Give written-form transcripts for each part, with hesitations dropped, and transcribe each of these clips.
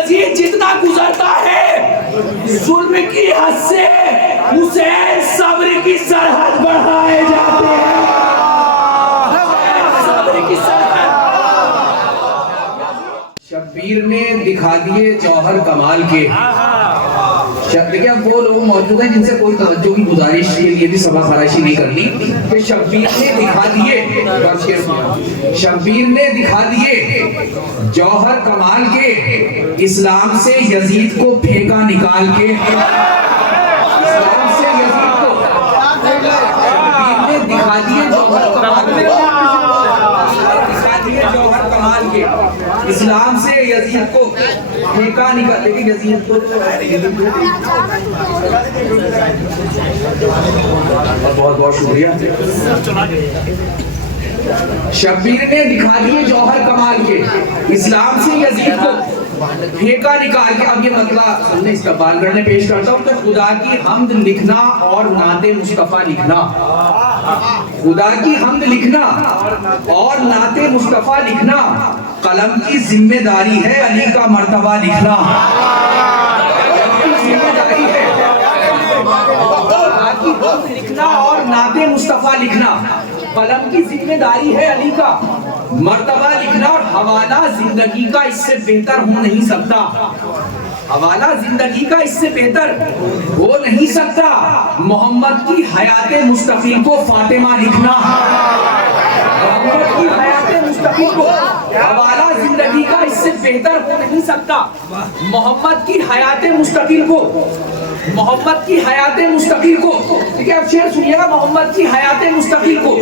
Yazid जितना गुजरता है जुल्म की हद से, हुसैन सब्र की सरहद बढ़ाए जाते हैं। सब्र की सरहद। शब्बीर ने दिखा दिए जौहर कमाल के। देखिए अब वो लोग मौजूद हैं जिनसे कोई तवज्जो की गुजारिश के लिए भी सभा फराशी नहीं करनी कि शब्बीर ने दिखा दिए, शब्बीर ने दिखा दिए जौहर कमाल के, इस्लाम से यजीद को फेंका निकाल के। इस्लाम से यजीद को शब्बीर ने दिखा दिए जौहर कमाल के, दिखा दिए जौहर कमाल के, इस्लाम से यजीद को फेंका निकाल। लेकिन यजीद को बहुत बहुत शुक्रिया। शब्बीर ने दिखा दिए जौहर कमाल के, इस्लाम से यजीद को फेंका निकाल के। अब ये मतलब हमने इस्तकबाल करने पेश करता हूँ तो खुदा की हम्द लिखना और नाते मुस्तफा लिखना, खुदा की हम्द लिखना और नाते मुस्तफा लिखना कलम की जिम्मेदारी है, अली का मर्तबा लिखना जिम्मेदारी है। खुदा की हम्द लिखना और नाते मुस्तफा लिखना कलम की जिम्मेदारी है, अली का मर्तबा लिखना। और हवाला जिंदगी का इससे बेहतर हो नहीं सकता, हवाला जिंदगी का इससे बेहतर हो नहीं सकता। मोहम्मद की हयाते मुस्तकील को फातिमा लिखना, मोहम्मद की हयाते मुस्तकील को हवाला जिंदगी का इससे बेहतर हो नहीं सकता। मोहम्मद की हयाते मुस्तकील को, मोहम्मद की हयाते मुस्तकील को, ठीक है अब शेर सुनिएगा, मोहम्मद की हयाते मुस्तकील को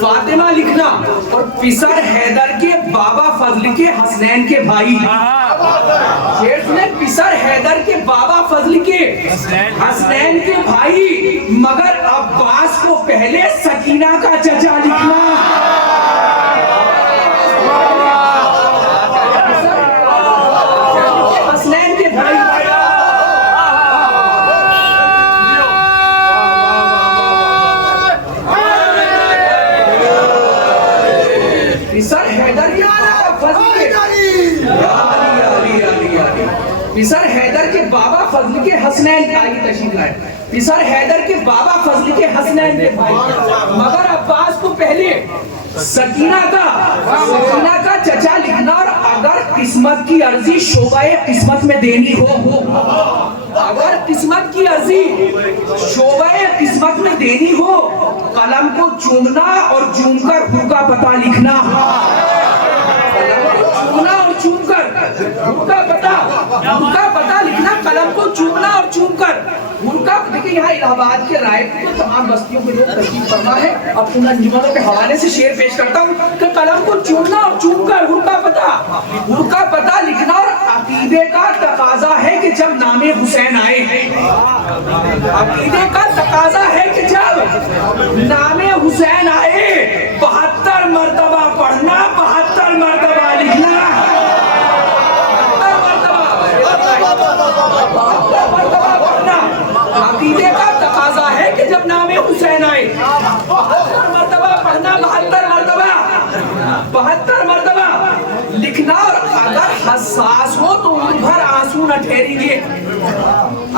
फातिमा लिखना और पिसर हैदर के बाबा फजल के हसनैन के भाई। शेर सुने, पिसर हैदर के बाबा फजल के हसनैन के भाई, मगर अब्बास को पहले सकीना का चचा लिखना। हसनैन के भाई पिसर हैदर के पिसर हैदर के बाबा फजल के हसनैन के आगे तशरीफ लाए, पिसर हैदर के बाबा फजल के हसनैन के भाई, मगर अब्बास को पहले सकीना का चचा लिखना। और अगर किस्मत की अर्जी शोबाए किस्मत में देनी हो, अगर किस्मत की अर्जी शोबाए किस्मत में देनी हो, कलम को चूमना और चूमकर हुक्का पता लिखना। कलम को चूमना और चूमकर हुक्का पता लिखना, कलम को चूमना और चूमकर हुक्का। देखिए यहाँ इलाहाबाद के रायपुर में तमाम बस्तियों के लोग तशरीफ फरमा है। अब पुनर्जमनों के हवाले से शेर पेश करता हूँ कि कलम को चूमना और चूमकर हुक्का पता लिखना। और अकीदे का तकाजा है कि जब नामे हुसैन आए, अकीदे का तकाजा है कि जब नामे हुसैन आए, 72 मरतबा पढ़ना, 72 मरतबा लिखना। अकीदे का तकाजा है कि जब नामे हुसैन आए, 72 मरतबा पढ़ना, 72 मरतबा लिखना। और अगर हसास हो तो उम्र भर आंसू न ठहरेंगे,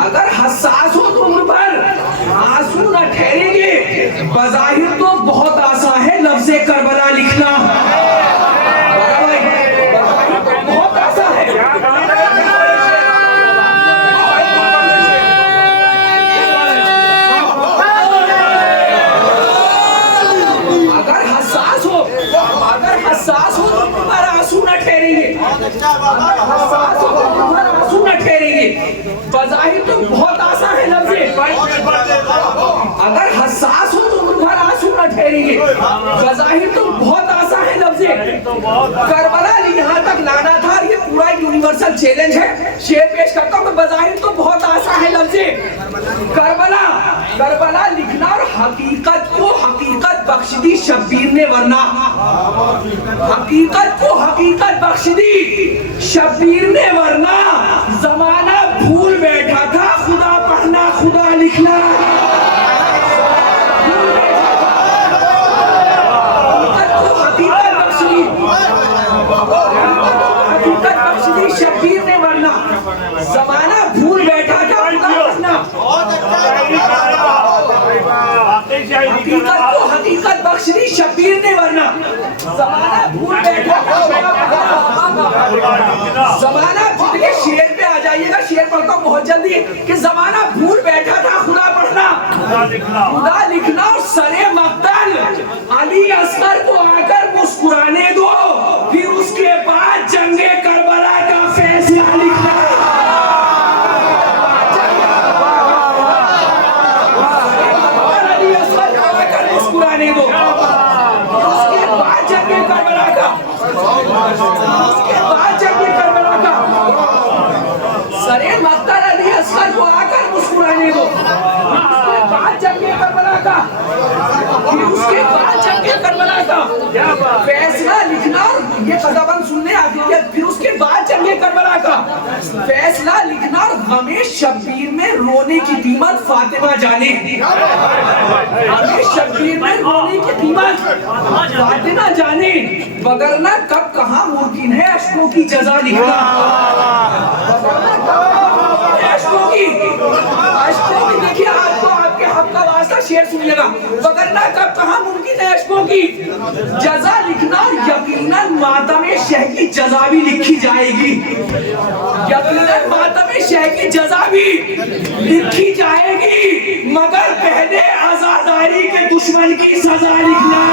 अगर हसास हो तो उम्र भर आंसू न ठहरेंगे। बज़ाहिर तो बहुत आसान है लफ्ज़े करबला लिखना, बहुत आसान है। हसास हो तो तुम्हारा आंसू न ठहरेंगे, आंसू न ठहरेंगे। बज़ाहिर तो बहुत आसान है लफ्ज़े, अगर हसास हो तो तुम भर आंसू न ठहरेंगे। बज़ाहिर तो बहुत आसान है लफ्ज़े, करबला यहाँ तक लाना था। ये पूरा यूनिवर्सल चैलेंज है। शेर पेश करता हूँ, बज़ाहिर तो बहुत आसान है लफ्ज़े, करबला लिखना। और हकीकत को हकीकत बख्श दी शब्बीर ने, वरना हकीकत को हकीकत बख्श दी शब्बीर ने, वरना जमाना भूल बैठा था खुदा पढ़ना खुदा लिखना। हकीकत को हकीकत बख्श दी शब्बीर ने, ने वरना जमाना भूल बैठा था खुदा पढ़ना। हकीकत को हकीकत बख्श दी शब्बीर ने वरना जमाना भूल बैठा था खुदा पढ़ना। जमाना भूल के शेर पे आ जाइएगा, शेर पढ़ता हूं बहुत जल्दी कि जमाना भूल बैठा था खुदा पढ़ना, खुदा लिखना और सरे मक्तल अली असगर को आकर मुस्कुराने दो, फिर उसके बाद जंगे करबला का फैसला लिखना। अली असगर को आकर मुस्कुराने दो, उसके बाद जंगे करबला का, उसके बाद जंगे करबला का सरे मक्तल अली असगर को आकर मुस्कुराने दो, उसके बाद जंगे करबला का, फिर उसके बाद जंगे करबला का फैसला लिखना। और ये कज़ाबंद सुनने आती है, फिर उसके बाद जंगे करबला का फैसला लिखना और गमे शब्बीर में रोने की कीमत फातिमा जाने, गमे शब्बीर में रोने की कीमत फातिमा जाने, वगरना कब कहाँ मुमकिन है अश्कों की जज़ा लिखना। अश्कों की देखिए, आपको आपके हक का वास्ता शेर सुनिएगा, वगरना कब कहाँ मुमकिन है अश्कों की जज़ा लिखना। यकीनन मातमे शह की जज़ा भी लिखी जाएगी, यकीनन मातमे शह की जज़ा भी लिखी जाएगी, मगर पहले आजादारी के दुश्मन की सजा लिखना।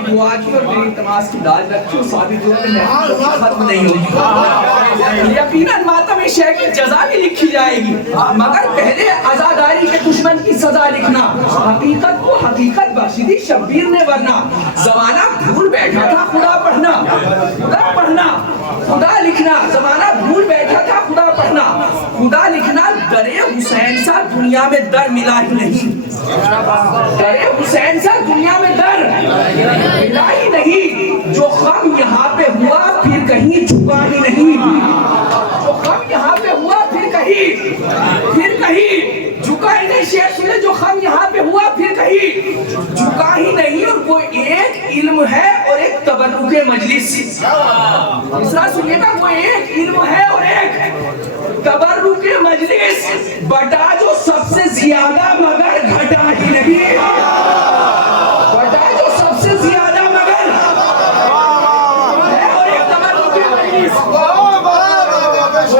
दुआ की और मेरी तमाश की दाद रखी, साबित हो कि खत्म नहीं होगी। यकीनन मातम शह की जज़ा भी लिखी जाएगी, मगर पहले आजादारी के दुश्मन की सजा लिखना। हकीकत को हकीकत बख्श दी शब्बीर ने वरना जमाना भूल बैठा था खुदा पढ़ना, खुदा पढ़ना, खुदा लिखना। जमाना भूल बैठा था खुदा पढ़ना, खुदा लिखना। दरे हुसैन सा दुनिया में दर मिला ही नहीं, दरे हुसैन सा दुनिया में दर मिला ही नहीं। जो खम यहाँ पे हुआ फिर कहीं झुका ही नहीं, जो खम यहाँ पे हुआ फिर कहीं झुका ही नहीं। शेर सुने, जो खम यहाँ पे हुआ फिर कहीं झुका ही नहीं। और वो एक इल्म है और एक तबर्रुके मजलिस। दूसरा सुनिएगा, वो एक इल्म है और एक तबर्रुके मजलिस, बटा जो सबसे ज्यादा मगर घटा ही नहीं, बटा जो सबसे ज्यादा मगर है और एक तबर्रुके मजलिस, वो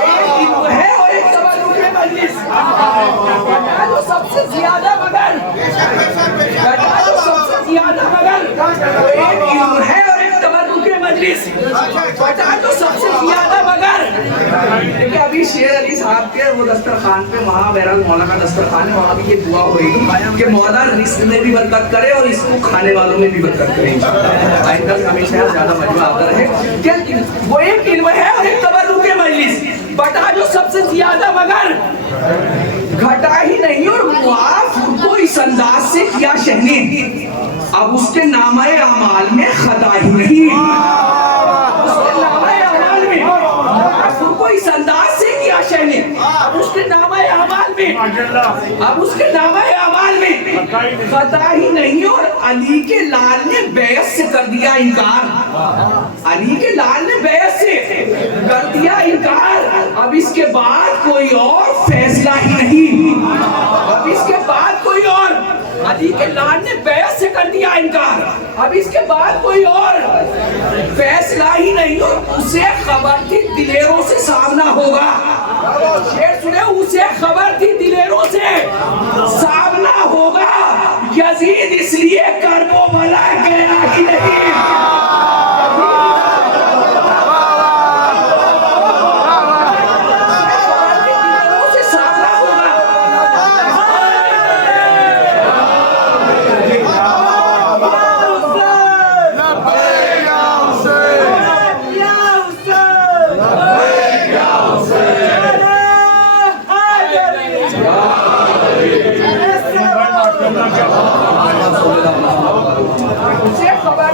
एक इल्म है और एक तबर्रुके मजलिस, बटा जो सबसे ज्यादा मगर, बटा जो सबसे ज्यादा मगर, वो एक इल्म है और एक तबर्रुके मजलिस, बटा जो सबसे ज्यादा मगर। देखिए अभी शेर अली साहब के वो दस्तरखान पे वहाँ बहरहाल मौला का दस्तरखान है, वहाँ भी ये दुआ हो रही कि मौला रिस्क में भी बरकत करे और इसको खाने वालों में भी बरकत करे। आइंदा हमेशा ज्यादा मजबूत आता रहे। वो एक इल्म है और एक तबर्रुके मजलिस, बटा जो सबसे ज्यादा मगर घटा ही नहीं। और मुआफ को इस अंदाज से किया शहने, अब उसके नामे अमाल में खता ही नहीं, उसके नामे अमाल में इस अंदाज से किया शहने, अब उसके नामे अमाल में, अब उसके नामे अमाल में खता ही नहीं। और अली के लाल ने बैत से कर दिया इनकार, अली के लाल ने बैत से कर दिया इनकार। अब इसके बाद कोई और फैसला ही नहीं, अब इसके बाद कोई और, अली के लाल ने बैत से कर दिया इनकार, अब इसके बाद कोई और फैसला ही नहीं। और उसे खबर थी दिलेरों से सामना होगा, शेर सुने, उसे खबर थी दिलेरों से सामना होगा। यजीद इसलिए करबो भला गया ही नहीं,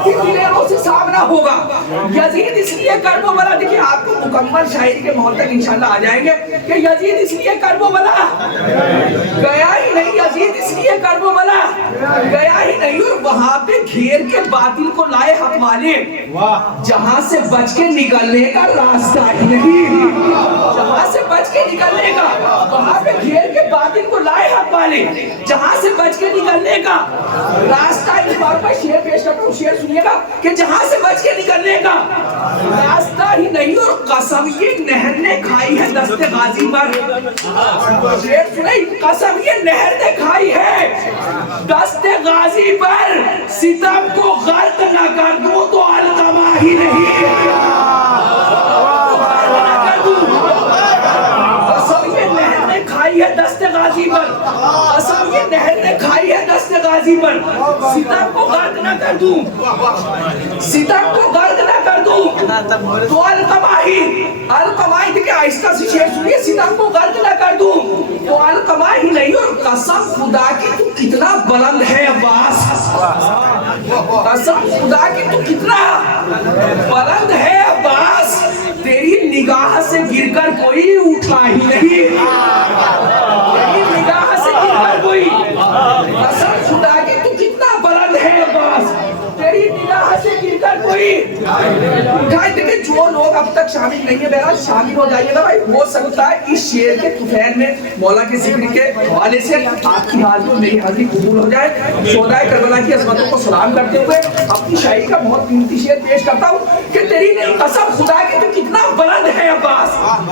बहुत ही दिलेरों से सामना होगा। यजीद इसलिए कर्बला, देखिए आपको मुकम्मल शायरी के मोहर तक इंशाल्लाह आ जाएंगे कि यजीद इसलिए कर्बला गया ही नहीं, यजीद इसलिए कर्बला गया ही नहीं और वहां पे घेर के बातिल को लाए हक वाले, जहां से बच के निकलने का रास्ता ही नहीं, जहां से बच के निकलने का, वहां पे घेर के बातिल को लाए हक वाले, जहां से बच के निकलने का रास्ता। इस बात पर शेर पेश करता हूं, शेर सुनिएगा कि जहां से बच के निकलने का रास्ता ही नहीं और कसम ये नहर ने खाई है दस्ते गाजी पर। शेर सुने, कसम ये नहर ने खाई है दस्ते गाजी पर, सितम को गर्क न कर दूं तो अलकमा ही नहीं, खाई है दस्ते गाजी पर, कसम ये नहर ने खाई है दस्ते गाजी पर, सितम को गर्क न कर दूं, सितम को गर्क न कर दूं तो अलकमाही, अलकमाही देखिए आहिस्ता से शेर सुनिए, सितम को गर्क न कर दूं तो अलकमाही नहीं और कसम खुदा की तू कितना बुलंद है अब्बास, कसम खुदा की तू कितना बुलंद है अब्बास, तेरी निगाह से गिरकर कोई उठा ही नहीं, तेरी निगाह से गिरकर कोई, कसम खुदा की तू कितना बुलंद है अब्बास, तेरी निगाह से गिरकर कोई उठाए। देखिए जो लोग अब तक शामिल नहीं है बहरहाल शामिल हो जाइएगा भाई, हो सकता है इस शेर के तुफैन में मौला के जिक्र के हवाले से आपकी हाजिरी और मेरी हाजिरी कबूल हो जाए। शोहदाए करबला की अज़मतों को सलाम करते हुए अपनी शायरी का बहुत कीमती शेर पेश करता हूँ कि तेरी कसम खुदा की तू कितना बुलंद है अब्बास,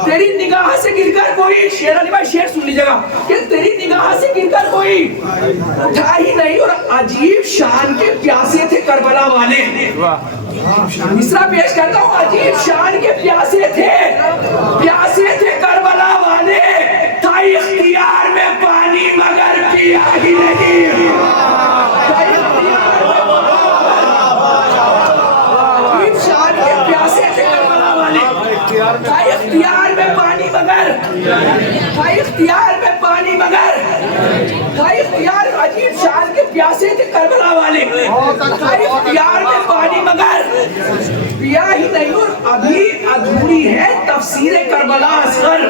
तेरी निगाह से गिरकर कोई, शेर अली भाई शेर सुन लीजिएगा कि तेरी निगाह से गिरकर कोई उठा ही नहीं और अजीब शान के प्यासे थे करबला वाले। मिसरा पेश करता हूँ, अजीब शान के प्यासे थे करबला वाले, था इख्तियार में पानी मगर पिया ही नहीं, अजीब शान के प्यासे थे करबला वाले, था इख्तियार में पानी मगर, था इख्तियार में पानी मगर, था इख्तियार, अजीब शान के प्यासे थे करबला वाले, था इख्तियार में पानी मगर पिया ही नहीं और अभी अधूरी है तफसीरे करबला असगर,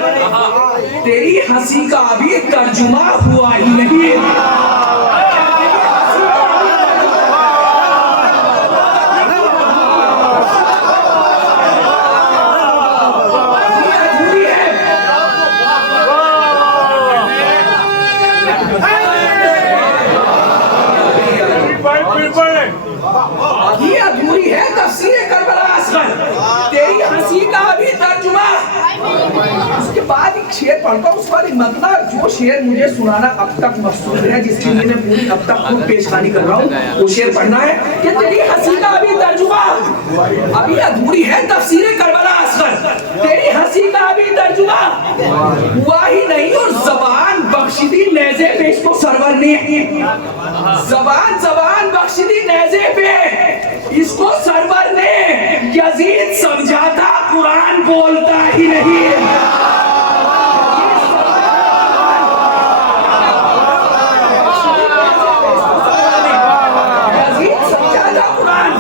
तेरी हंसी का अभी तर्जुमा हुआ ही नहीं, अभी अधूरी है तफसीरे करबला असगर, तेरी हंसी का अभी तर्जुमा। उसके बाद एक शेर पढ़ता हूँ, उस पर मतलब जो शेर मुझे सुनाना अब तक मकसूद है, जिसके लिए मैं पूरी अब तक खुद पेशखानी कर रहा हूँ, वो शेर पढ़ना है कि तेरी हंसी का अभी तर्जुमा, अभी अधूरी है तफसीरे करबला असगर, तेरी हंसी का अभी तर्जुमा हुआ ही नहीं और जबान बख्शिदी नेज़े पे इसको सरवर ने, जबान बख्शिदी नेज़े पे इसको सरवर ने, यजीद समझा था कुरान बोलता ही नहीं, यजीद समझा था कुरान,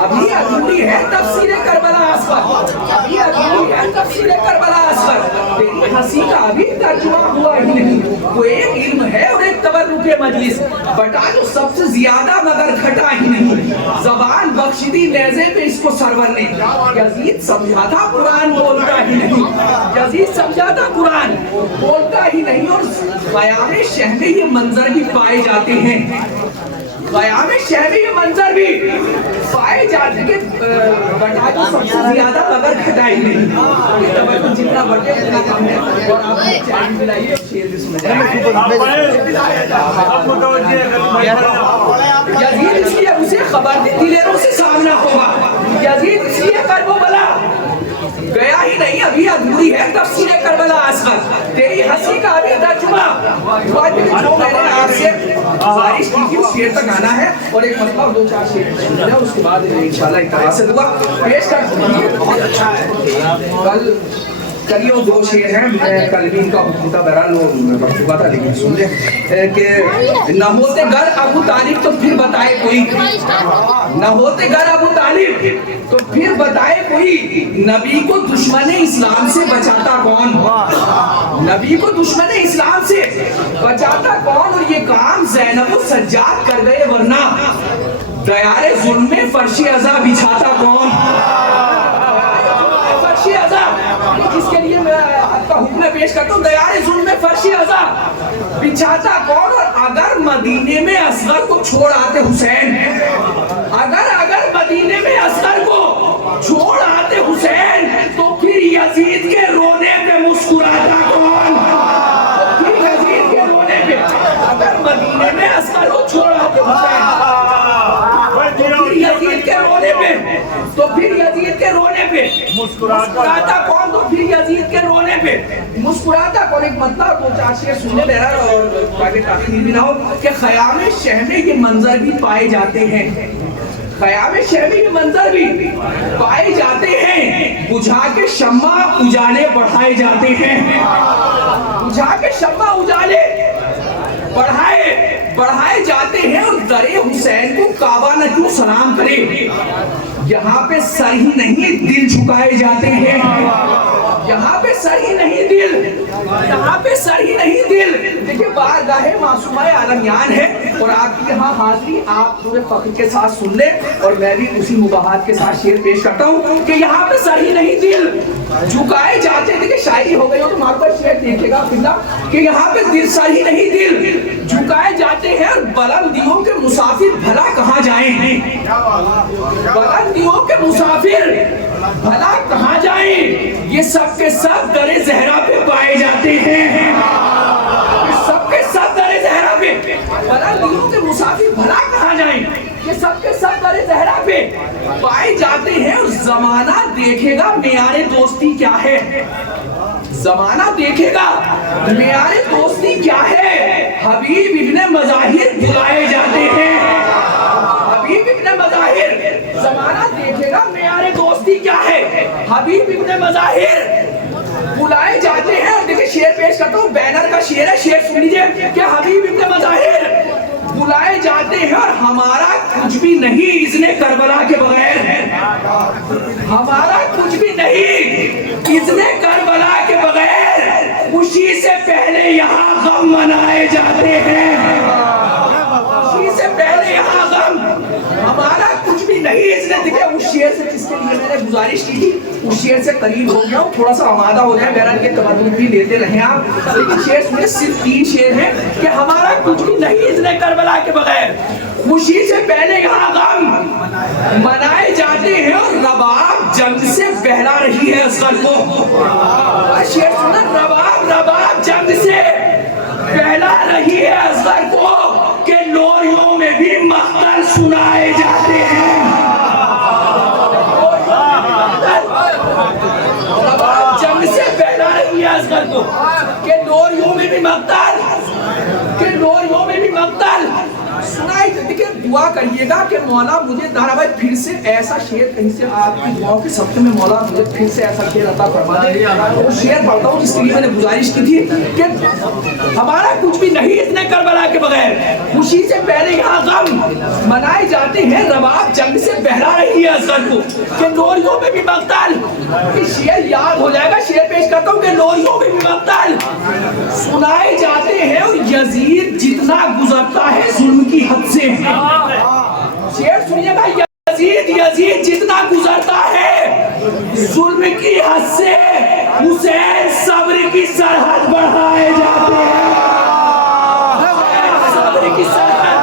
अभी अधूरी है तफसीरे करबला असगर, अभी अधूरी है तफसीरे करबला असगर, तेरी हंसी का अभी तर्जुमा हुआ ही नहीं, वो एक इल्म है और एक तबर्रुके मजलिस, बटा जो सबसे ज्यादा मगर घटा ही नहीं, जबान बख्शिदी नेज़े पे इसको सरवर ने, यजीद समझा था कुरान बोलता ही नहीं, यजीद समझा था कुरान बोलता ही नहीं और क़याम शह में ये मंजर भी पाए जाते हैं, क़याम शह में ये मंजर भी पाए जाते के बटा जो सबसे ज्यादा मगर घटा ही नहीं, ये तबर्रुक जितना बढ़े उतना कम है और आप चैन मिलाइए शेर भी सुना यजीद इसलिए उसे खबर थी दिलेरों से सामना होगा, यजीद इसलिए कर्बला गया ही नहीं, अभी अधूरी है तफसीरे करबला असगर, उसी का भी तर्जुमा हुआ जो मैंने आपसे गुजारिश की थी उस शेर तक आना है और एक मतलब 2-4 शेर सुनना है, उसके बाद इंशाल्लाह इत्तबा से दुआ पेश कर। बहुत अच्छा है, कल 2 शेर हैं, मैं कल भी इनका हुक्म था, बहरहाल वो पढ़ चुका था, लेकिन सुन ले कि न होते घर अबू तालिब तो फिर बताए कोई, न होते घर अबू तालिब तो फिर बताए कोई, नबी को दुश्मन इस्लाम से बचाता कौन, नबी को दुश्मन इस्लाम से बचाता कौन, और ये काम ज़ैनब सज्जाद कर गए, वरना दयारे जुल्म में फर्शी अज़ा बिछाता कौन, फर्शी अज़ा जिसके लिए मैं आपका हुक्म पेश करता हूँ, दयारे जुल्म में फर्शी अज़ा बिछाता कौन, और अगर मदीने में असगर को छोड़ आते हुसैन, अगर मदीने में असगर को छोड़ आते हुसैन, तो फिर यजीद के रोने पे मुस्कुराता कौन, फिर यजीद के रोने पे, अगर मदीने में असगर को छोड़ आते हुसैन, यजीद के रोने पे, तो फिर यजीद के रोने पे मुस्कुराता कौन, तो फिर यजीद के रोने पे मुस्कुराता कौन। एक मतलब 2-4 शेर सुनने मेरा और ताकि ताकीद भी ना हो कि ख़याम शह में ये मंजर भी पाए जाते हैं, ख़याम शह में ये मंजर भी पाए जाते हैं, बुझा के शम्मा उजाले बढ़ाए जाते हैं, बुझा के शम्मा उजाले बढ़ाए जाते हैं, और दरे हुसैन को काबा न क्यों सलाम करे, यहाँ पे सर ही नहीं दिल झुकाए जाते हैं, यहाँ पे सर ही नहीं दिल, यहाँ पे सर ही नहीं दिल। देखिए बारगाहे मासूमाए आलमियान है और आपकी यहाँ हाजिरी आप पूरे फख्र के साथ सुन ले, और मैं भी उसी मुबाहत के साथ शेर पेश करता हूँ कि यहाँ पे सर ही नहीं दिल झुकाए जाते। देखिए शायरी हो गई हो तो मालूम शेर देखेगा फिल्ला कि यहाँ पे दिल सर ही नहीं दिल झुकाए जाते हैं, और बुलंदियों के मुसाफिर भला कहाँ जाएं, बुलंदियों के मुसाफिर भला कहाँ जाएं, ये सब के सब दरे ज़हरा पे पाए जाते हैं, सबके सब दरे ज़हरा पे, बुलंदियों के मुसाफिर भला कहाँ जाएं, ये सबके सब दरे ज़हरा पे पाए जाते हैं, और ज़माना देखेगा मेयारे दोस्ती क्या है, ज़माना देखेगा मेयारे दोस्ती क्या है, हबीब इब्ने मज़ाहिर बुलाए जाते हैं, हबीब इब्ने मज़ाहिर, ज़माना देखेगा मेयारे दोस्ती क्या है, हबीब इब्ने मज़ाहिर बुलाए जाते हैं। और देखिए शेर पेश करता हूँ, बैनर का शेर है, शेर सुन लीजिए कि हबीब इब्ने मज़ाहिर बुलाए जाते हैं, और हमारा कुछ भी नहीं इज़्ने करबला के बगैर, हमारा कुछ भी नहीं इज़्ने करबला के बगैर, खुशी से पहले यहाँ गम मनाए जाते हैं, खुशी से पहले यहाँ गम, हमारा कुछ भी नहीं इज़्ने। देखिए उस शेर से जिसके लिए मैंने गुजारिश की थी उस शेर से करीब हो गया हूँ, थोड़ा सा आमादा हो जाए, मेरा के तबद्दुल भी लेते रहे आप, लेकिन शेर सुनिए, सिर्फ 3 शेर हैं कि हमारा कुछ भी नहीं इज़्ने करबला के बगैर, खुशी से पहले यहाँ गम मनाए जाते हैं, और रबाब जंग से बहला रही है असगर को, शेर सुना, रबाब जंग से बहला रही है असगर को, के लोरियों में भी मख्तल सुनाए जाते हैं, रबाब जंग से बहला रही है असगर को, के लोरियों में भी मख्तल, के लोरियों में भी मख्तल सुनाई। देखिए दुआ करिएगा कि मौला मुझे दाना भाई फिर से ऐसा शेर कहीं से आपकी दुआओं के सब्ते में मौला मुझे फिर से ऐसा शेर अता फरमा दे। वो शेर पढ़ता हूँ जिसके लिए मैंने गुजारिश की थी कि हमारा कुछ भी नहीं इतने करबला के बगैर, खुशी से पहले यहाँ गम मनाए जाते हैं, रबाब जंग से बहला रही है असगर को, कि लोरियों में भी मख्तल, शेर याद हो जाएगा, शेर पेश करता हूँ कि लोरियों में भी मख्तल सुनाए जाते हैं, और यजीद जितना गुजरता है जुल्म की हद से, शेर सुनिएगा, यजीद जितना गुजरता है जुल्म की हद से, हुसैन सब्र की सरहद बढ़ाए जाते हैं, सब्र की सरहद,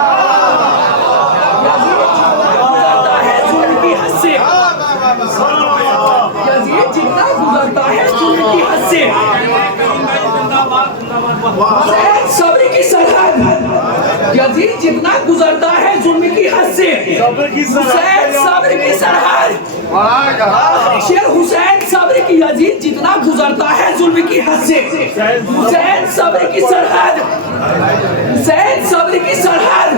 यजीद जितना गुजरता है जुल्म की हद से, यजीद जितना गुजरता है जुल्म की हद से, हुसैन सब्र की सरहद, यजीद जितना गुजरता है जुल्म की हद से, हुसैन सब्र की सरहद, शेर हुसैन सब्र की, यजीद जितना गुजरता है जुल्म की हद से, हुसैन सब्र की सरहद, हुसैन सब्र की सरहद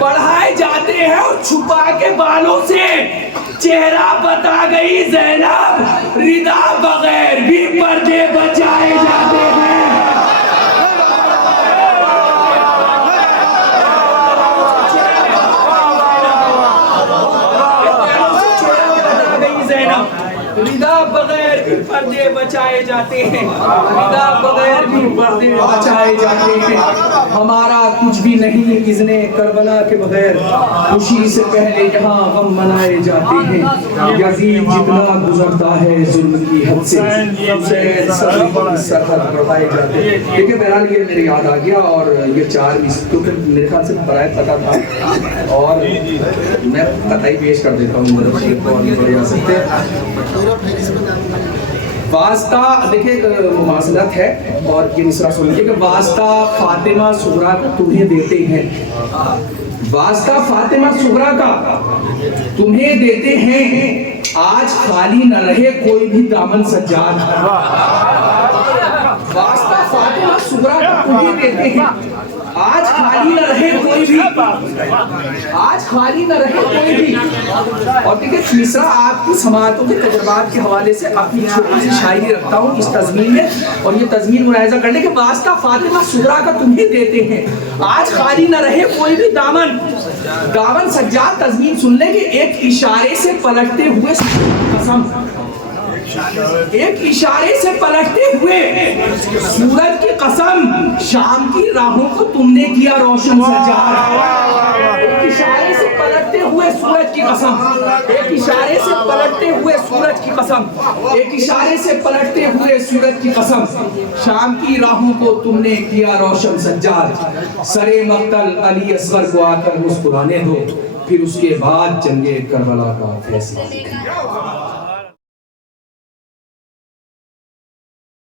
बढ़ाए जाते हैं और छुपा के बालों से चेहरा बता गई ज़ैनब, रिदा बगैर भी पर्दे बचाए जाते हैं। रिदा बगैर भी पर्दे बचाए जाते हैं, रिदा बगैर भी पर्दे बचाए जाते हैं। हमारा कुछ भी नहीं इज़्ने करबला के बगैर, खुशी से पहले यहाँ गम मनाए जाते हैं। यजीद जितना गुजरता है जुल्म की हद से, हुसैन सब्र की सरहद बढ़ाए जाते हैं। देखिए बहरहाल ये मेरे याद आ गया, और ये 4 क्योंकि मेरे ख्याल से बराए पता था, और मैं पता ही पेश कर देता हूँ मेरे शेर को, और ये बढ़िया सकते हैं। वास्ता देखिए मुमासलत है, और ये मिसरा सुनिए कि वास्ता फातिमा सुगरा को तुम्हें देते हैं, वास्ता फातिमा सुगरा का तुम्हें देते हैं, आज खाली न रहे कोई भी दामन सज्जाद। वास्ता फातिमा सुगरा का तुम्हें देते हैं, आज खाली न रहे कोई भी, आज खाली न रहे कोई भी। और देखिए मिसरा आपकी समातों के तजुर्बात के हवाले से अपनी छोटी सी शायरी रखता हूँ इस तज़मीन में, और ये तज़मीन मुलाहिज़ा करने के वास्ता फातिमा सुगरा का तुम्हें देते हैं, आज खाली न रहे कोई भी दामन, दामन सज्जाद। तज़मीन सुन ले कि एक इशारे से पलटते हुए कसम, एक इशारे से पलटते हुए सूरज की कसम, शाम की राहों को तुमने किया रोशन सज्जाद। एक इशारे से पलटते हुए सूरज की कसम, एक इशारे से पलटते हुए सूरज की कसम, एक इशारे से पलटते हुए सूरज की कसम, शाम की राहों को तुमने किया रोशन सज्जाद। सरे मक्तल अली असगर को आकर मुस्कुराने दो, फिर उसके बाद जंगे करबला का फैसला।